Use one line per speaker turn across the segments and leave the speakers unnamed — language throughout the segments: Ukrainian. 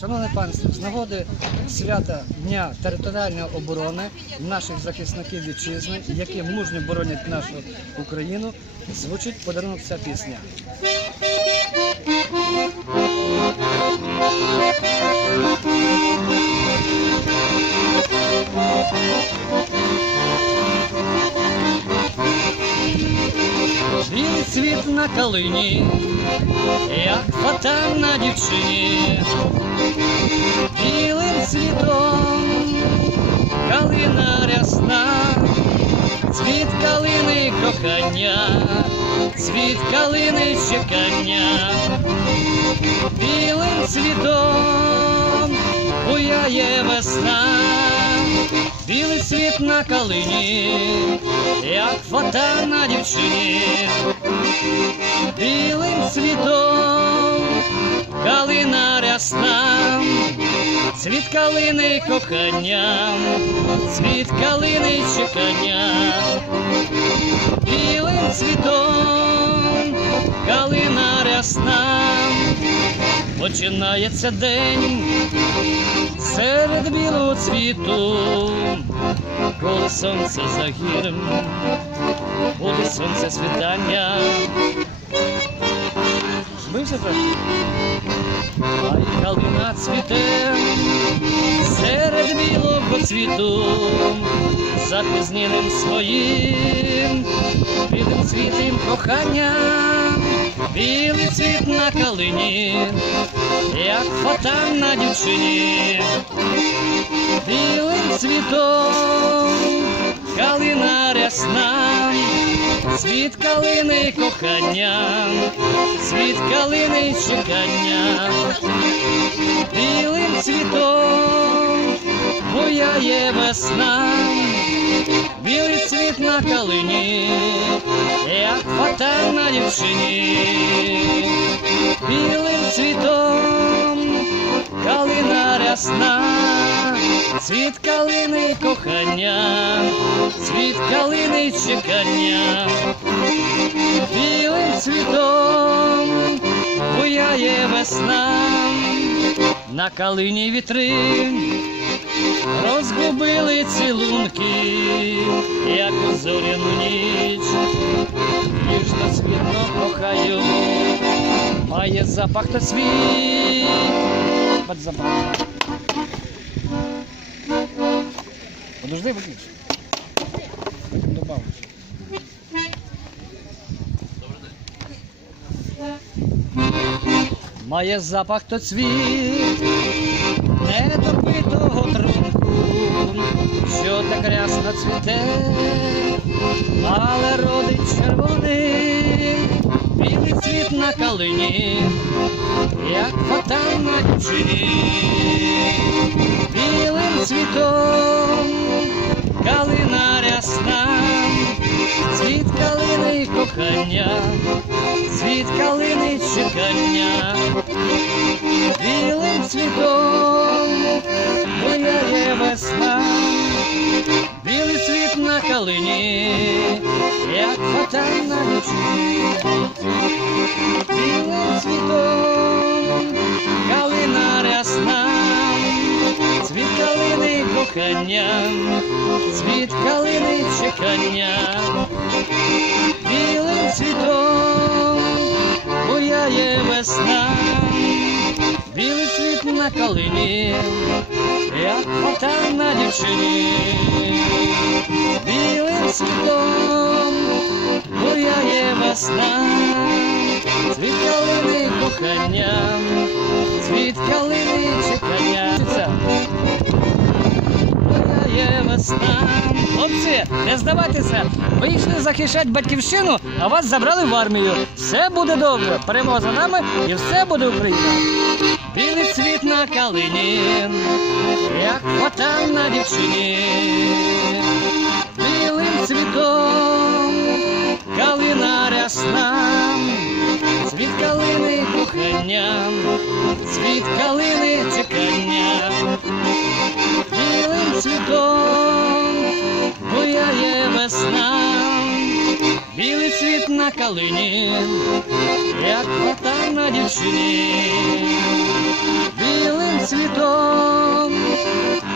Шановне панство, з нагоди свята Дня територіальної оборони наших захисників вітчизни, які мужньо боронять нашу Україну, звучить подарунок ця пісня. Білий цвіт на калині, як фатан на дівчині, калини кохання, цвіт калини чекання, білим цвітом буяє весна, білий цвіт на калині, як фата на дівчині, білим цвітом калина рясна, цвіт калини кохання, цвіт калини чекання, білим цвітом калина рясна, починається день серед білого цвіту, коли сонце загірем, буде сонце світання. Жмився трохи? А й калина цвіте білого цвіту, запізнілим своїм, білим цвітим кохання, білий цвіт на калині, як фатан на дівчині, білим цвітом калина рясна, цвіт калини кохання, цвіт калини чекання, весна, білий цвіт на калині, як фата на дівчині, білим цвітом калина рясна, цвіт калини кохання, цвіт калини чекання, білим цвітом буяє весна, на калині вітри розгубили цілунки, як у зоряну ніч, ніжно світло кохаю, має запах та світ. Бач запах. Подожди, виключи. Добавиш. Має запах то цвіт недопитого трунку, що так рясно цвіте, але родить червоний, білий цвіт на калині, як фатан на дівчині, білим цвітом калина рясна, цвіт калини кохання, цвіт калини чекання, кохання, цвіт калини чекання, білим цвітом буяє весна, білий цвіт на калині, як фатан на дівчині, білим цвітом буяє весна, цвіт калини кохання, цвіт калини чекання. Буяє весна. Хлопці, не здавайтеся, ви йшли захищати батьківщину, а вас забрали в армію. Все буде добре. Перемога за нами і все буде Україна. Білий цвіт на калині, як фатан на дівчині, білим цвітом калина рясна, цвіт калини кохання, цвіт калини чекання, цвітом буяє весна, білий цвіт на калині, як кватар на дівчині, білим цвітом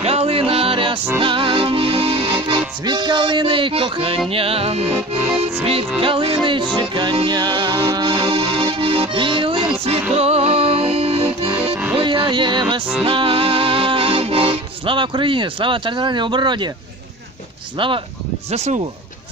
калина рясна, цвіт калини кохання, цвіт калини чекання, білим цвітом буяє весна. Слава Україні! Слава територіальній обороні! Слава ЗСУ!